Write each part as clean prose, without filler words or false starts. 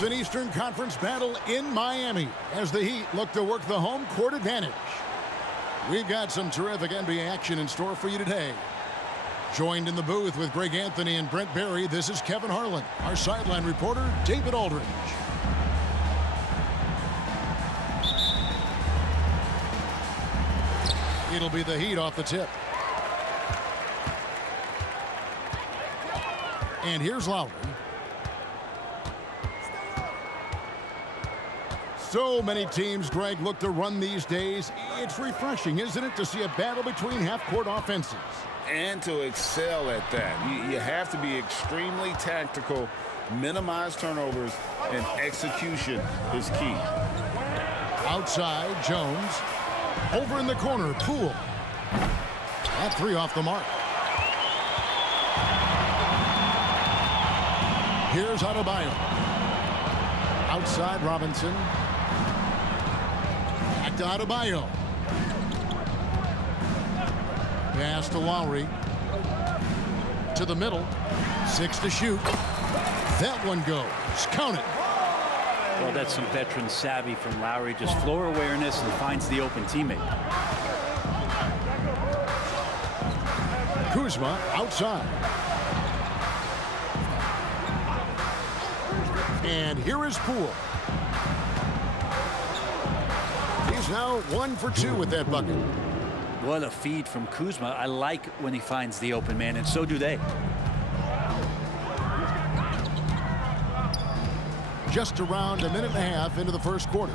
It's an Eastern Conference battle in Miami as the Heat look to work the home court advantage. We've got some terrific NBA action in store for you today. Joined in the booth with Greg Anthony and Brent Barry, this is Kevin Harlan. Our sideline reporter, David Aldridge. It'll be the Heat off the tip. And here's Lowry. So many teams, Greg, look to run these days. It's refreshing, isn't it, to see a battle between half-court offenses? And to excel at that. You have to be extremely tactical, minimize turnovers, and execution is key. Outside, Jones. Over in the corner, Poole. That three off the mark. Here's Adebayo. Outside, Robinson. Back to Adebayo. Pass to Lowry. To the middle. 6 to shoot. That one goes. Count it. Well, that's some veteran savvy from Lowry. Just floor awareness and finds the open teammate. Kuzma outside. And here is Poole. He's now 1 for 2 with that bucket. What a feed from Kuzma. I like when he finds the open man, and so do they. Just around a minute and a half into the first quarter.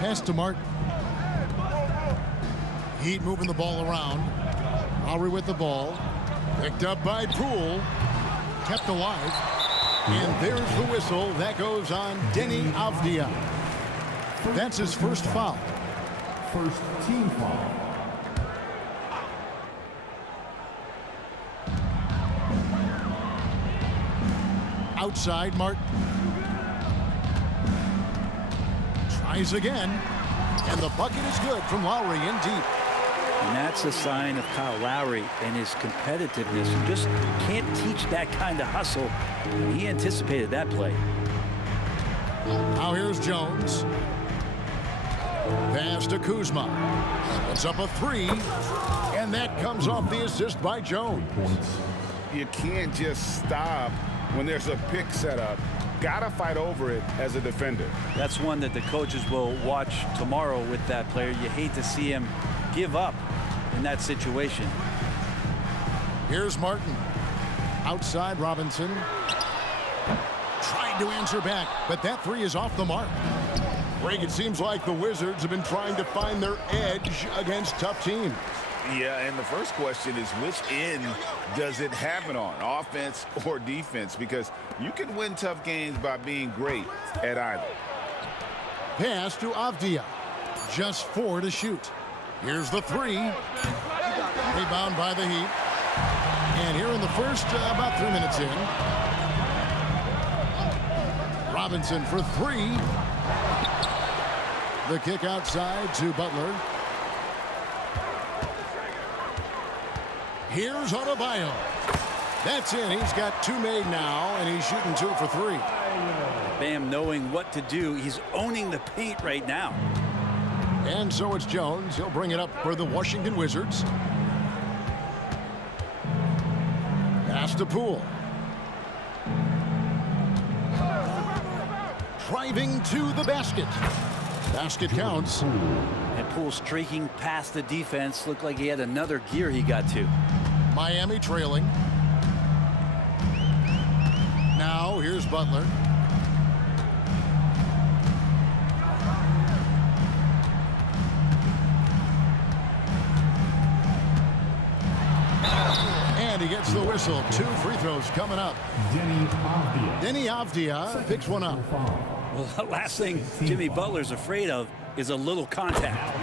Pass to Martin. Heat moving the ball around. Lowry with the ball. Picked up by Poole. Kept alive. And there's the whistle. That goes on Denny Avdia. That's his first foul. First team foul. Outside, Martin. Tries again. And the bucket is good from Lowry in deep. And that's a sign of Kyle Lowry and his competitiveness. You just can't teach that kind of hustle. He anticipated that play. Now here's Jones. Pass to Kuzma. Puts up a three. And that comes off the assist by Jones. You can't just stop when there's a pick set up. Gotta fight over it as a defender. That's one that the coaches will watch tomorrow with that player. You hate to see him give up in that situation. Here's Martin. Outside, Robinson. Trying to answer back, but that three is off the mark. Greg, it seems like the Wizards have been trying to find their edge against tough teams. Yeah, and the first question is, which end does it happen on, offense or defense? Because you can win tough games by being great at either. Pass to Avdia. Just 4 to shoot. Here's the three. Rebound by the Heat. And here in the first, about 3 minutes in. Robinson for three. The kick outside to Butler. Here's Adebayo. That's in. He's got 2 made now, and he's shooting 2 for 3. Bam knowing what to do. He's owning the paint right now. And so it's Jones. He'll bring it up for the Washington Wizards. Pass to Poole. Driving to the basket. Basket counts. And Poole streaking past the defense. Looked like he had another gear he got to. Miami trailing. Now here's Butler. And he gets the whistle. 2 free throws coming up. Denny Avdia picks one up. Well, the last thing Jimmy Butler's afraid of is a little contact.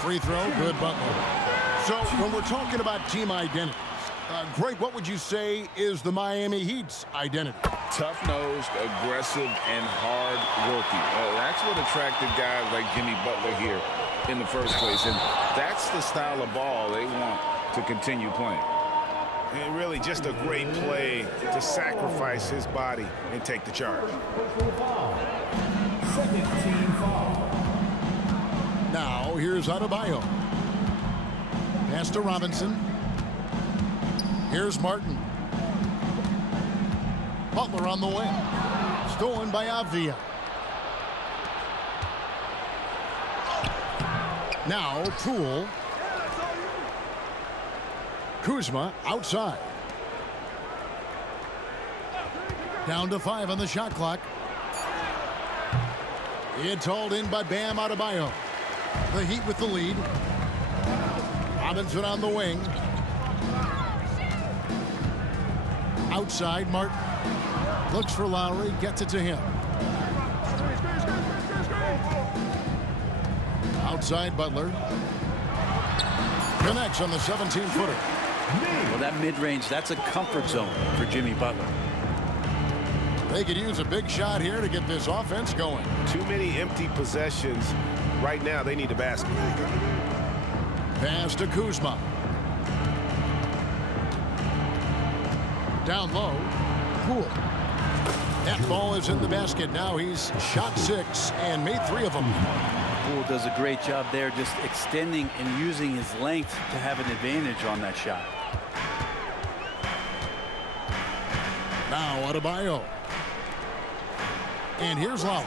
Free throw, good Butler. So when we're talking about team identity, Greg, what would you say is the Miami Heat's identity? Tough-nosed, aggressive, and hard-working. That's what attracted guys like Jimmy Butler here in the first place. And that's the style of ball they want to continue playing. And really just a great play to sacrifice his body and take the charge. Second team foul. Now here's Adebayo. Pass to Robinson. Here's Martin. Butler on the wing. Stolen by Avdia. Now Poole. Kuzma outside. Down to 5 on the shot clock. It's hauled in by Bam Adebayo. The Heat with the lead. Robinson on the wing. Outside, Martin. Looks for Lowry, gets it to him. Outside, Butler. Connects on the 17-footer. Well, that mid-range, that's a comfort zone for Jimmy Butler. They could use a big shot here to get this offense going. Too many empty possessions. Right now, they need a basket. Pass to Kuzma. Down low. Poole. That ball is in the basket. Now he's shot 6 and made 3 of them. Poole does a great job there, just extending and using his length to have an advantage on that shot. Now Adebayo. And here's Lowry.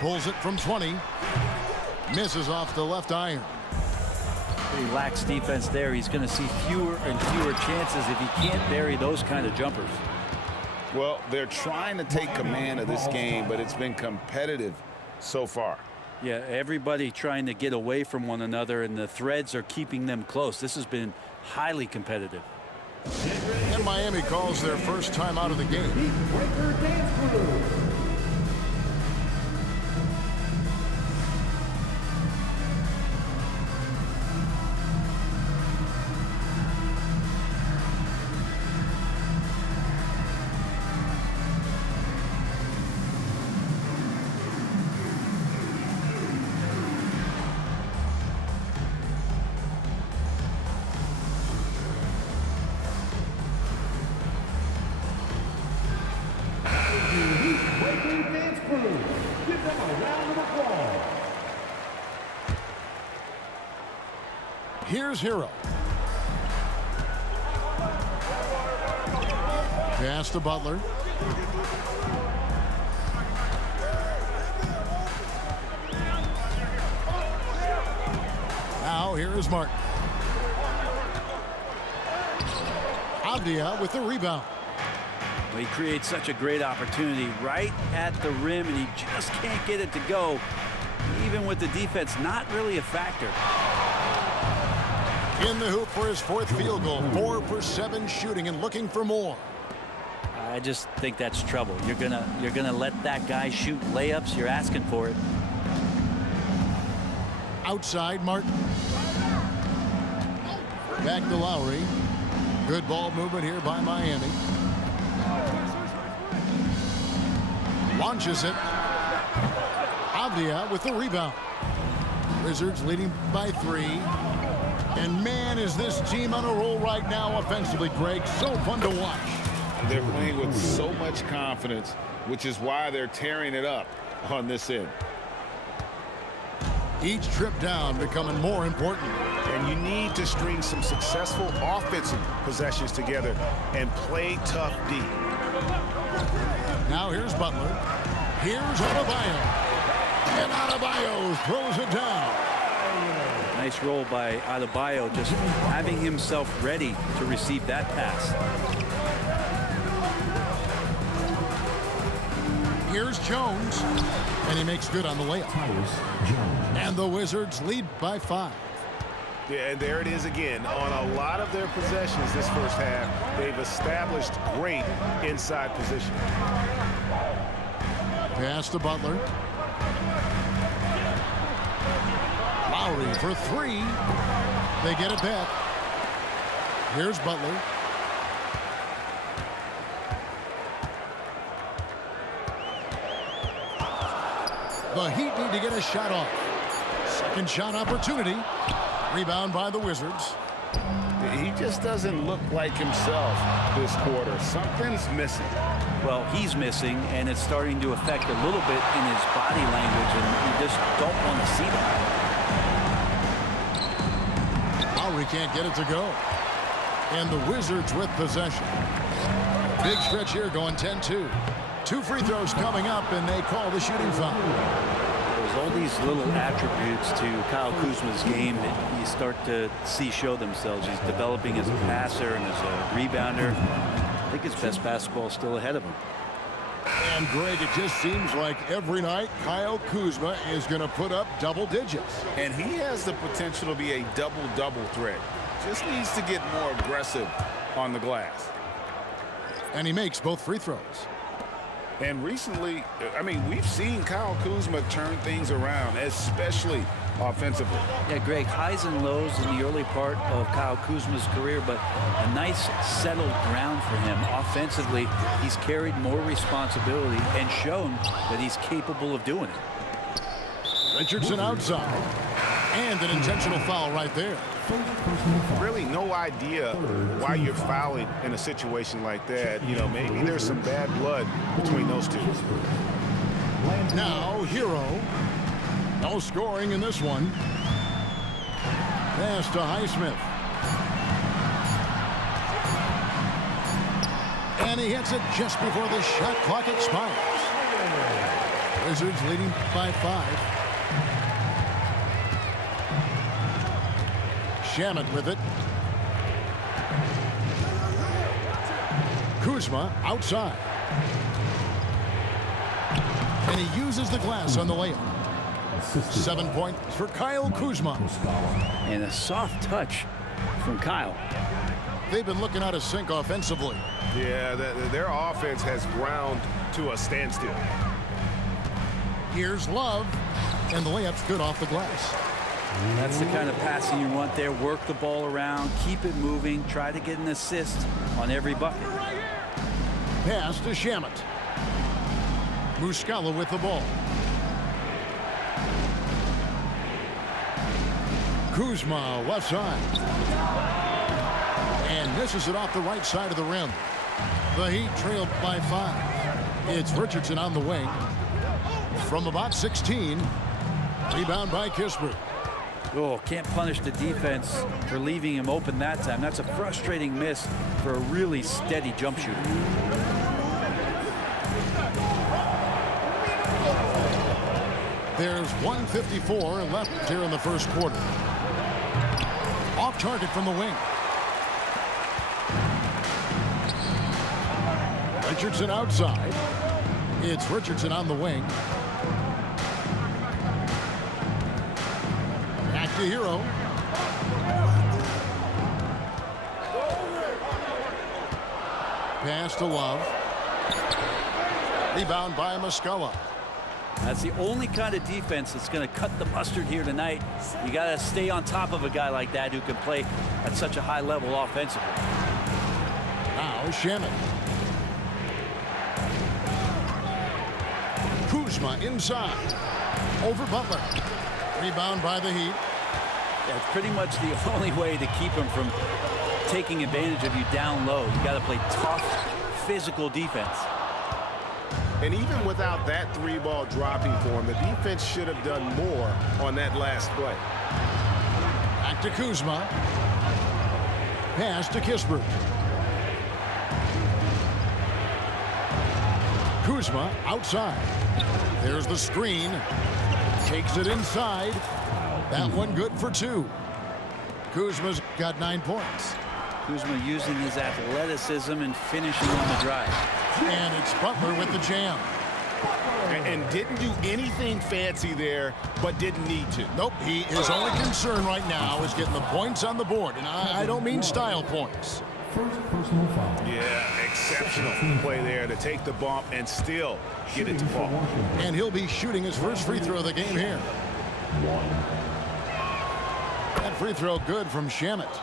Pulls it from 20. Misses off the left iron. He lacks defense there. He's going to see fewer and fewer chances if he can't bury those kind of jumpers. Well, they're trying to take command of this game, but it's been competitive so far. Yeah, everybody trying to get away from one another, and the threads are keeping them close. This has been highly competitive. And Miami calls their first time out of the game. Here's Hero. Pass to Butler. Now here is Martin. Avdia with the rebound. Well, he creates such a great opportunity right at the rim, and he just can't get it to go. Even with the defense not really a factor. In the hoop for his 4th field goal. 4 for 7 shooting and looking for more. I just think that's trouble. You're gonna let that guy shoot layups. You're asking for it. Outside, Martin. Back to Lowry. Good ball movement here by Miami. Launches it. Avdia with the rebound. Wizards leading by 3. And man, is this team on a roll right now offensively, Greg. So fun to watch. They're playing with so much confidence, which is why they're tearing it up on this end. Each trip down becoming more important. And And you need to string some successful offensive possessions together and play tough D. Now here's Butler. Here's Adebayo. And Adebayo throws it down. Nice roll by Adebayo, just having himself ready to receive that pass. Here's Jones. And he makes good on the layup. And the Wizards lead by 5. Yeah, and there it is again. On a lot of their possessions this first half, they've established great inside position. Pass to Butler. Lowry for 3. They get it back. Here's Butler. The Heat need to get a shot off. Second shot opportunity. Rebound by the Wizards. He just doesn't look like himself this quarter. Something's missing. Well, he's missing, and it's starting to affect a little bit in his body language, and you just don't want to see that. Lowry can't get it to go. And the Wizards with possession. Big stretch here going 10-2. 2 free throws coming up, and they call the shooting foul. There's all these little attributes to Kyle Kuzma's game that you start to see show themselves. He's developing as a passer and as a rebounder. I think his best basketball is still ahead of him. And Greg, it just seems like every night Kyle Kuzma is going to put up double digits. And he has the potential to be a double-double threat. Just needs to get more aggressive on the glass. And he makes both free throws. And recently, I mean, we've seen Kyle Kuzma turn things around, especially offensively. Yeah, Greg, highs and lows in the early part of Kyle Kuzma's career, but a nice settled ground for him. Offensively, he's carried more responsibility and shown that he's capable of doing it. Richardson outside. And an intentional foul right there. Really no idea why you're fouling in a situation like that. You know, maybe there's some bad blood between those two. Now, Hero. No scoring in this one. Pass to Highsmith. And he hits it just before the shot clock expires. Wizards leading by 5. Shamet with it. Kuzma outside. And he uses the glass on the layup. 7 points for Kyle Kuzma. And a soft touch from Kyle. They've been looking out of sync offensively. Yeah, their offense has ground to a standstill. Here's Love. And the layup's good off the glass. That's the kind of passing you want there. Work the ball around, keep it moving, try to get an assist on every bucket. Pass to Shamet. Muscala with the ball. Kuzma left side. And misses it off the right side of the rim. The Heat trailed by 5. It's Richardson on the wing. From about 16. Rebound by Kispert. Oh, can't punish the defense for leaving him open that time. That's a frustrating miss for a really steady jump shooter. There's 1:54 left here in the first quarter. Off target from the wing. Richardson outside. It's Richardson on the wing. Back to Hero. Pass to Love. Rebound by Muscala. That's the only kind of defense that's going to cut the mustard here tonight. You got to stay on top of a guy like that who can play at such a high level offensively. Now Shamet. Kuzma inside. Over Butler. Rebound by the Heat. Yeah, it's pretty much the only way to keep him from taking advantage of you down low. You got to play tough, physical defense. And even without that 3-ball dropping for him, the defense should have done more on that last play. Back Back to Kuzma. Pass to Kispert. Kuzma outside. There's the screen. Takes it inside. That one good for 2. Kuzma's got 9 points. Kuzma using his athleticism and finishing on the drive. And it's Butler with the jam. And didn't do anything fancy there, but didn't need to. Nope, his only concern right now is getting the points on the board. And I don't mean style points. First personal foul. Yeah, exceptional play there to take the bump and still get it to fall. And he'll be shooting his first free throw of the game here. That free throw good from Shamet.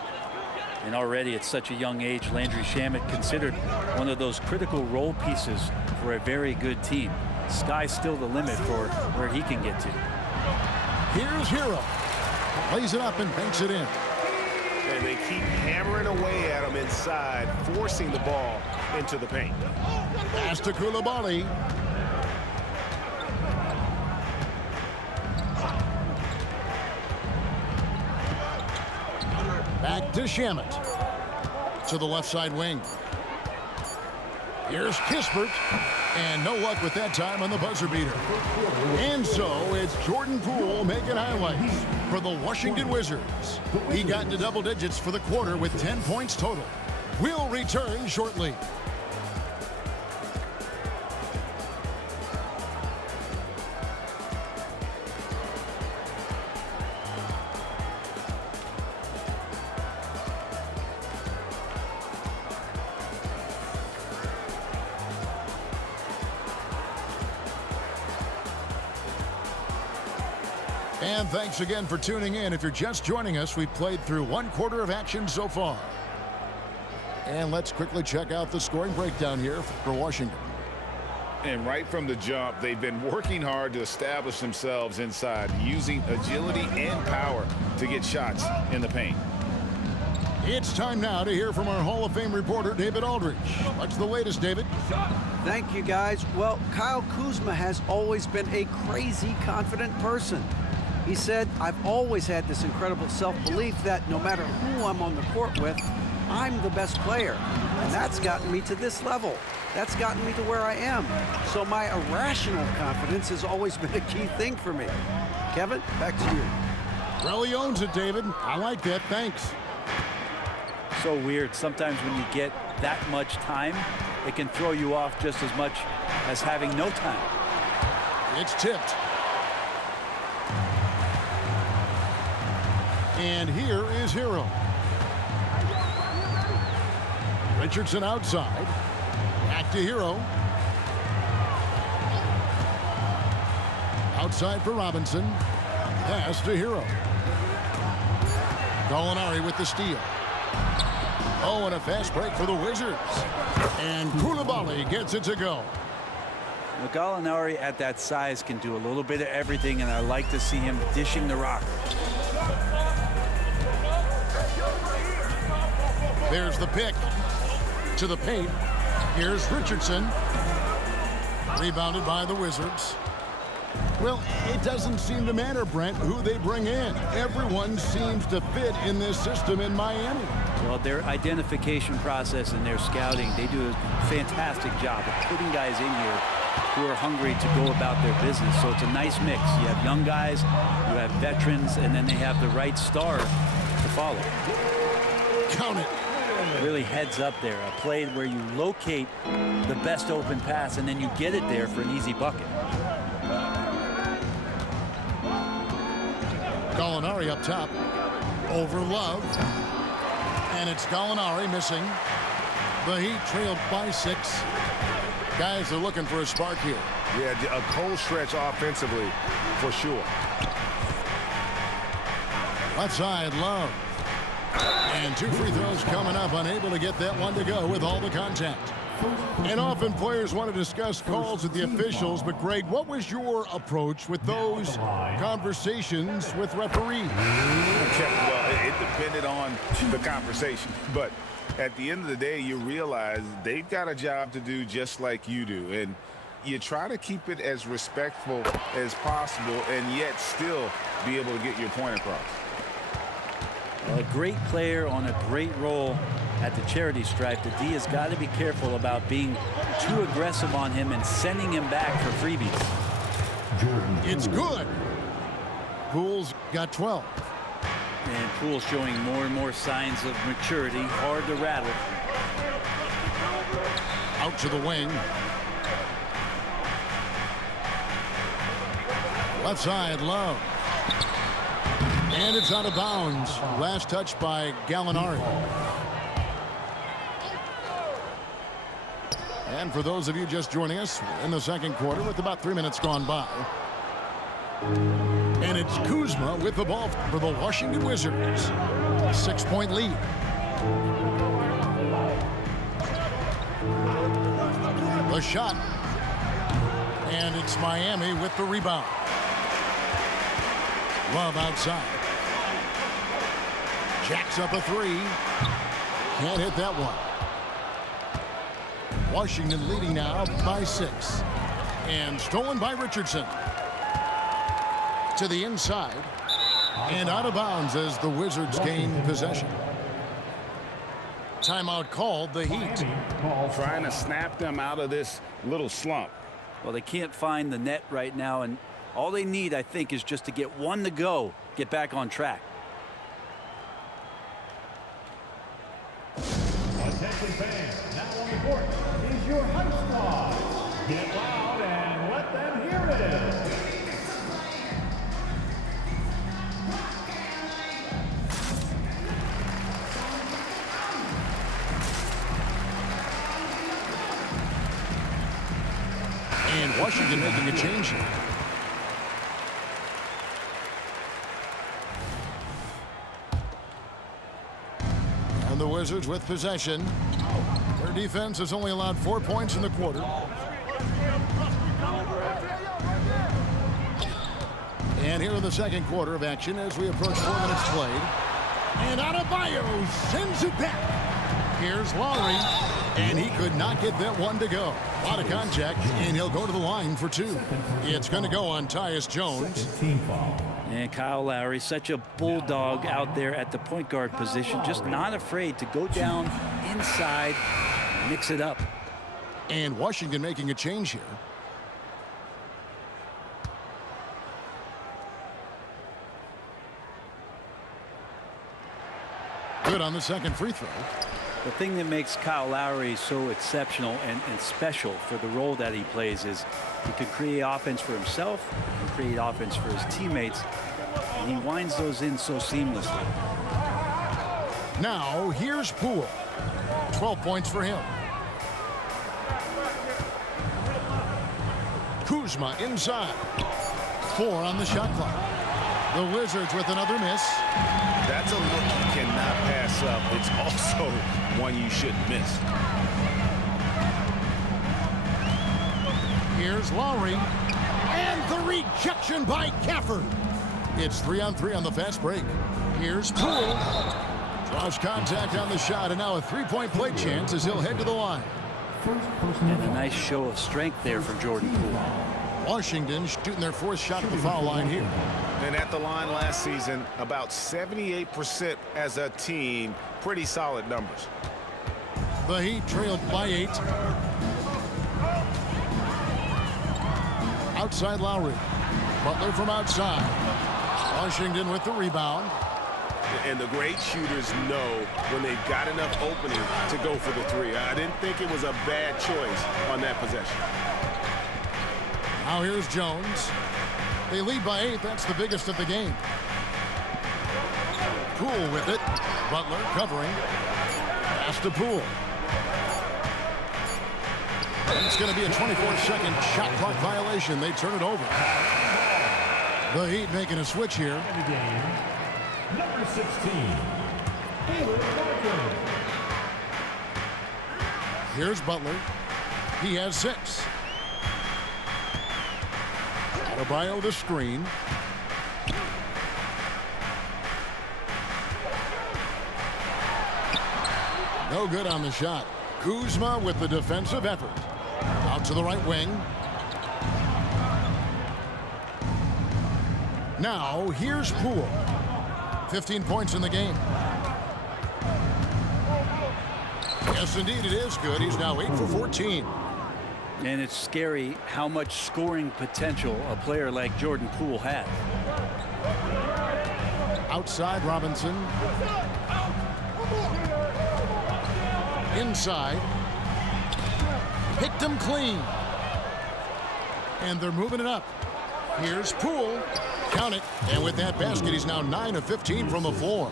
And already at such a young age, Landry Shamet considered one of those critical role pieces for a very good team. Sky's still the limit for where he can get to. Here's Hero. Plays it up and banks it in. And they keep hammering away at him inside, forcing the ball into the paint. Pass to Coulibaly. Back to Shamet. To the left side wing. Here's Kispert. And no luck with that time on the buzzer beater. And so it's Jordan Poole making highlights for the Washington Wizards. He got into double digits for the quarter with 10 points total. We'll return shortly. And thanks again for tuning in. If you're just joining us, we've played through 1 quarter of action so far. And let's quickly check out the scoring breakdown here for Washington. And right from the jump, they've been working hard to establish themselves inside, using agility and power to get shots in the paint. It's time now to hear from our Hall of Fame reporter, David Aldridge. What's the latest, David? Thank you, guys. Well, Kyle Kuzma has always been a crazy confident person. He said, I've always had this incredible self-belief that no matter who I'm on the court with, I'm the best player. And that's gotten me to this level. That's gotten me to where I am. So my irrational confidence has always been a key thing for me. Kevin, back to you. Well, he owns it, David. I like that. Thanks. So weird. Sometimes when you get that much time, it can throw you off just as much as having no time. It's tipped. And here is Hero. Richardson outside. Back to Hero. Outside for Robinson. Pass to Hero. Gallinari with the steal. Oh, and a fast break for the Wizards. And Coulibaly gets it to go. Gallinari at that size can do a little bit of everything, and I like to see him dishing the rock. There's the pick to the paint. Here's Richardson. Rebounded by the Wizards. Well, it doesn't seem to matter, Brent, who they bring in. Everyone seems to fit in this system in Miami. Well, their identification process and their scouting, they do a fantastic job of putting guys in here who are hungry to go about their business. So it's a nice mix. You have young guys, you have veterans, and then they have the right star to follow. Count it. Really heads up there. A play where you locate the best open pass and then you get it there for an easy bucket. Gallinari up top. Over Love. And it's Gallinari missing. The Heat trailed by 6. Guys are looking for a spark here. Yeah, a cold stretch offensively for sure. Left side, Love. And 2 free throws coming up, unable to get that one to go with all the contact. And often players want to discuss calls with the officials, but Greg, what was your approach with those conversations with referees? Well, it depended on the conversation, but at the end of the day, you realize they've got a job to do just like you do, and you try to keep it as respectful as possible and yet still be able to get your point across. A great player on a great role at the charity stripe. The D has got to be careful about being too aggressive on him and sending him back for freebies. It's good. Poole's got 12. And Poole showing more and more signs of maturity. Hard to rattle. Out to the wing. Left side, Love. And it's out of bounds. Last touch by Gallinari. And for those of you just joining us, we're in the second quarter with about 3 minutes gone by. And it's Kuzma with the ball for the Washington Wizards. 6-point lead. The shot. And it's Miami with the rebound. Love outside. Jacks up a three. Can't hit that one. Washington leading now by 6. And stolen by Richardson. To the inside. And out of bounds as the Wizards gain possession. Timeout called, the Heat. Trying to snap them out of this little slump. Well, they can't find the net right now, and all they need, I think, is just to get one to go, get back on track. Attention fans, now on the court is your high squad. Get loud and let them hear it. And Washington making a change here. And the Wizards with possession. Their defense has only allowed 4 points in the quarter. And here in the second quarter of action as we approach 4 minutes played. And Adebayo sends it back. Here's Lowry. And he could not get that one to go. A lot of contact, and he'll go to the line for 2. It's going to go on Tyus Jones. And Kyle Lowry, such a bulldog out there at the point guard position, just not afraid to go down inside, mix it up. And Washington making a change here. Good on the second free throw. The thing that makes Kyle Lowry so exceptional and special for the role that he plays is he could create offense for himself and create offense for his teammates, and he winds those in so seamlessly. Now, here's Poole. 12 points for him. Kuzma inside. 4 on the shot clock. The Wizards with another miss. That's a look you cannot pass up. It's also one you shouldn't miss. Here's Lowry. And the rejection by Gafford. It's 3-on-3 on the fast break. Here's Poole. Draws contact on the shot, and now a 3-point play chance as he'll head to the line. And a nice show of strength there from Jordan Poole. Washington shooting their 4th shot at the foul line here. And at the line last season, about 78% as a team. Pretty solid numbers. The Heat trailed by 8. Outside Lowry. Butler from outside. Washington with the rebound. And the great shooters know when they've got enough opening to go for the 3. I didn't think it was a bad choice on that possession. Now here's Jones. They lead by 8. That's the biggest of the game. Poole with it. Butler covering. Pass to Poole. And it's going to be a 24-second shot clock violation. They turn it over. The Heat making a switch here. In the game, number 16. Here's Butler. He has 6. Adebayo the screen. No good on the shot. Kuzma with the defensive effort. Out to the right wing. Now here's Poole. 15 points in the game. Yes, indeed, it is good. He's now 8 for 14. And it's scary how much scoring potential a player like Jordan Poole has. Outside, Robinson. Inside. Picked him clean. And they're moving it up. Here's Poole. Count it. And with that basket, he's now 9 of 15 from the floor.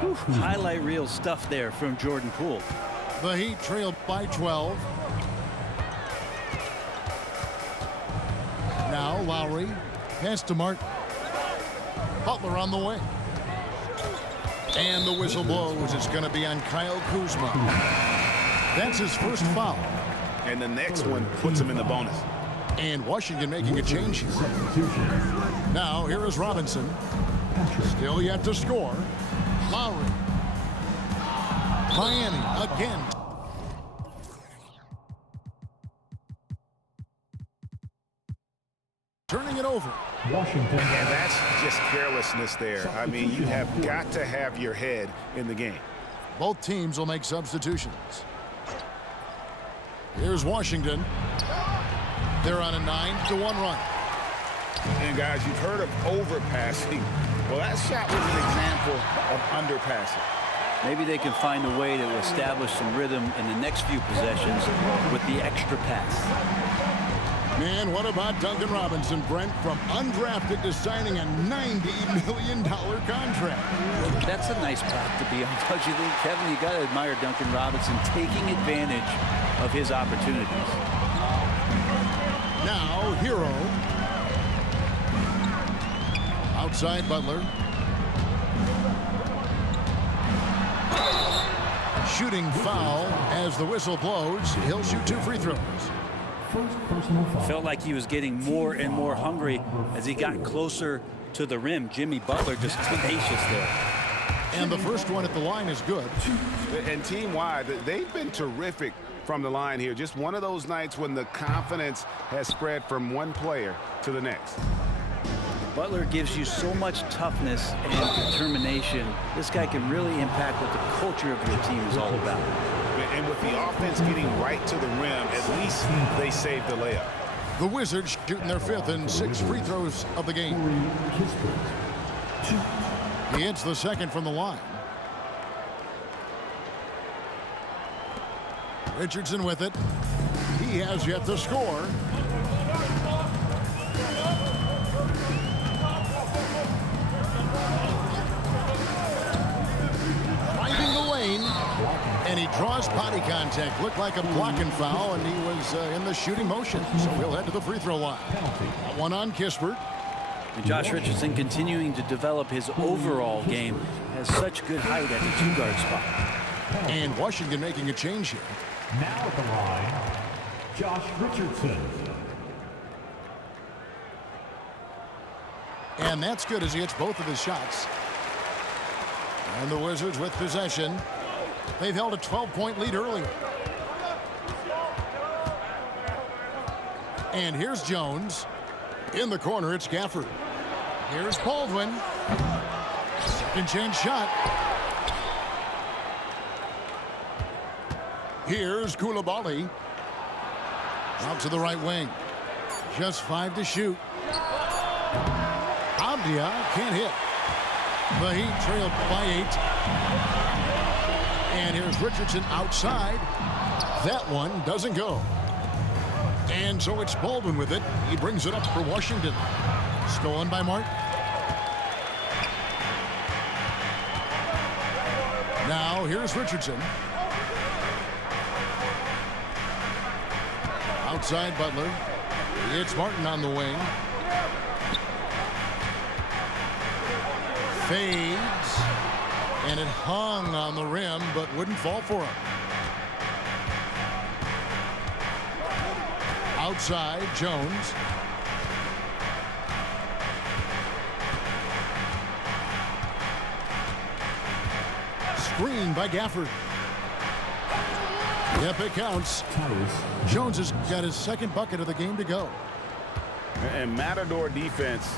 Whew, highlight reel stuff there from Jordan Poole. The Heat trailed by 12. Now Lowry. Pass to Martin. Butler on the way. And the whistle blows. It's going to be on Kyle Kuzma. That's his first foul. And the next one puts him in the bonus. And Washington making a change here. Now here is Robinson. Still yet to score. Lowry. Miami again. Turning it over. Washington. And that's just carelessness there. I mean, you have got to have your head in the game. Both teams will make substitutions. Here's Washington. They're on a 9-1 run. And guys, you've heard of overpassing. Well, that shot was an example of underpassing. Maybe they can find a way to establish some rhythm in the next few possessions with the extra pass. Man, what about Duncan Robinson, Brent, from undrafted to signing a $90 million contract? That's a nice path to be on, don't you think, Kevin? You got to admire Duncan Robinson taking advantage of his opportunities. Now, Hero. Outside Butler. Shooting foul as the whistle blows. He'll shoot 2 free throws. Felt like he was getting more and more hungry as he got closer to the rim. Jimmy Butler just tenacious there. And the first one at the line is good. And team-wide, they've been terrific from the line here. Just one of those nights when the confidence has spread from one player to the next. Butler gives you so much toughness and determination. This guy can really impact what the culture of your team is all about. And with the offense getting right to the rim, at least they saved the layup. The Wizards shooting their 5th and 6th free throws of the game. He hits the 2nd from the line. Richardson with it. He has yet to score. Driving the lane. And he draws body contact. Looked like a blocking foul, and he was in the shooting motion. So he'll head to the free throw line. One on Kispert. And Josh Richardson continuing to develop his overall game. Has such good height at the 2-guard spot. And Washington making a change here. Now at the line, Josh Richardson. And that's good as he hits both of his shots. And the Wizards with possession. They've held a 12-point lead earlier. And here's Jones. In the corner, it's Gafford. Here's Baldwin. Second chance shot. Here's Koulibaly. Out to the right wing. Just 5 to shoot. Abdia can't hit. The Heat trailed by 8. And here's Richardson outside. That one doesn't go. And so it's Baldwin with it. He brings it up for Washington. Stolen by Martin. Now here's Richardson. Outside Butler. It's Martin on the wing. Fades. And it hung on the rim, but wouldn't fall for him. Outside, Jones. Screen by Gafford. Yep, it counts. Jones has got his 2nd bucket of the game to go. And Matador defense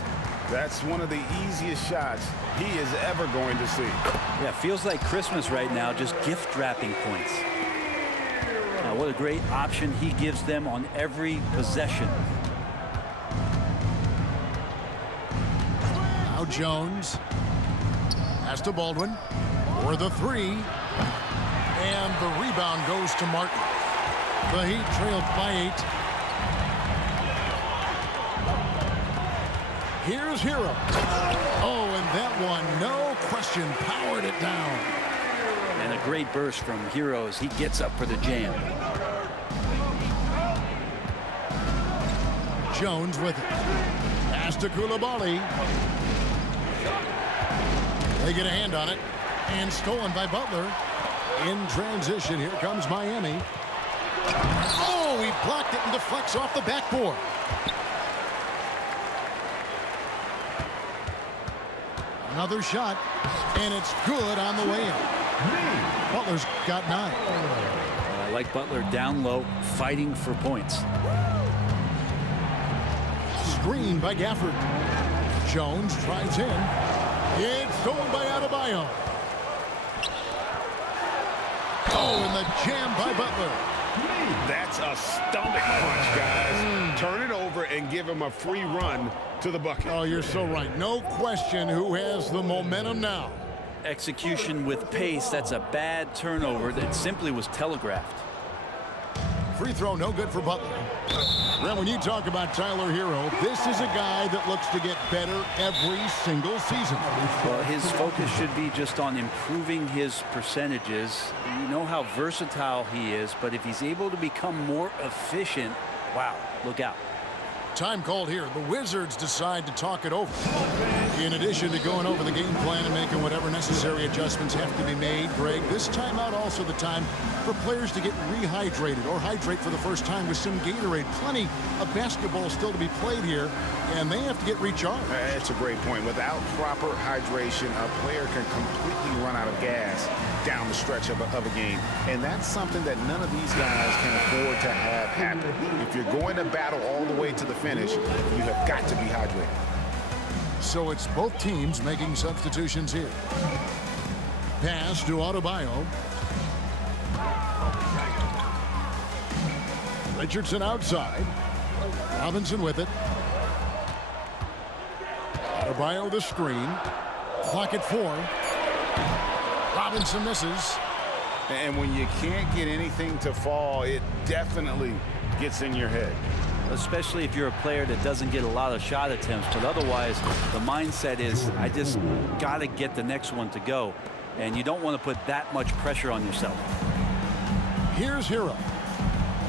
That's one of the easiest shots he is ever going to see. Yeah, feels like Christmas right now, just gift wrapping points. What a great option he gives them on every possession. Now Jones. Pass to Baldwin for the three. And the rebound goes to Martin. The Heat trailed by 8. Here's Hero. Oh, and that one, no question, powered it down. And a great burst from Hero as he gets up for the jam. Jones with it. Pass to Coulibaly. They get a hand on it. And stolen by Butler. In transition, here comes Miami. Oh, he blocked it and deflects off the backboard. Another shot, and it's good on the way in. Butler's got 9. I like Butler down low, fighting for points. Screen by Gafford. Jones tries in. It's stolen by Adebayo. Oh, and the jam by Butler. That's a stomach punch, guys. Turn it over and give him a free run to the bucket. Oh, you're so right. No question who has the momentum now. Execution with pace. That's a bad turnover that simply was telegraphed. Free throw, no good for Butler. Well, when you talk about Tyler Hero, this is a guy that looks to get better every single season. Well, his focus should be just on improving his percentages. You know how versatile he is, but if he's able to become more efficient, wow, look out. Time called here. The Wizards decide to talk it over. In addition to going over the game plan and making whatever necessary adjustments have to be made, Greg, this timeout also the time for players to get rehydrated or hydrate for the first time with some Gatorade. Plenty of basketball still to be played here, and they have to get recharged. That's a great point. Without proper hydration, a player can completely run out of gas down the stretch of a game. And that's something that none of these guys can afford to have happen. If you're going to battle all the way to the finish, you have got to be hydrated. So it's both teams making substitutions here. Pass to Adebayo. Richardson outside. Robinson with it. Adebayo the screen. Clock at 4. Robinson misses. And when you can't get anything to fall, it definitely gets in your head. Especially if you're a player that doesn't get a lot of shot attempts, but otherwise the mindset is I just got to get the next one to go, and you don't want to put that much pressure on yourself. Here's Hero.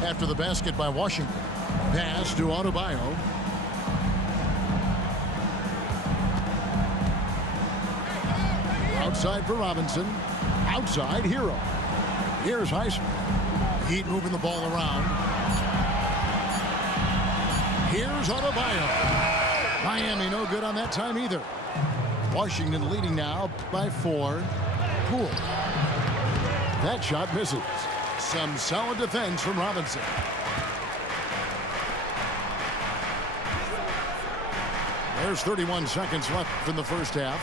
After the basket by Washington. Pass to Adebayo. Outside for Robinson. Outside Hero. Here's Highsmith. Heat moving the ball around. Here's Adebayo. Miami no good on that time either. Washington leading now by 4. Poole. That shot misses. Some solid defense from Robinson. There's 31 seconds left in the first half.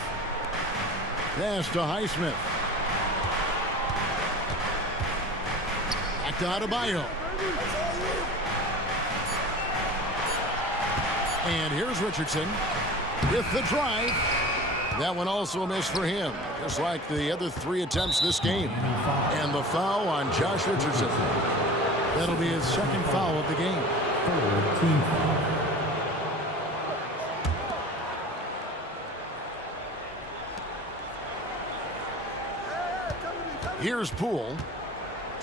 Pass to Highsmith. Back to Adebayo. And here's Richardson with the drive. That one also a miss for him, just like the other 3 attempts this game. And the foul on Josh Richardson. That'll be his second foul of the game. Here's Poole.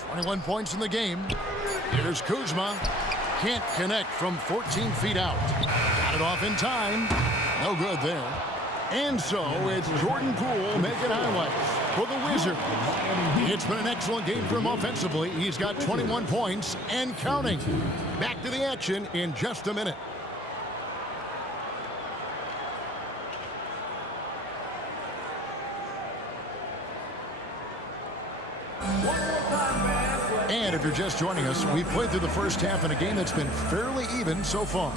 21 points in the game. Here's Kuzma. Can't connect from 14 feet out. Got it off in time. No good there. And so it's Jordan Poole making highlights for the Wizards. It's been an excellent game for him offensively. He's got 21 points and counting. Back to the action in just a minute. And if you're just joining us, we've played through the first half in a game that's been fairly even so far.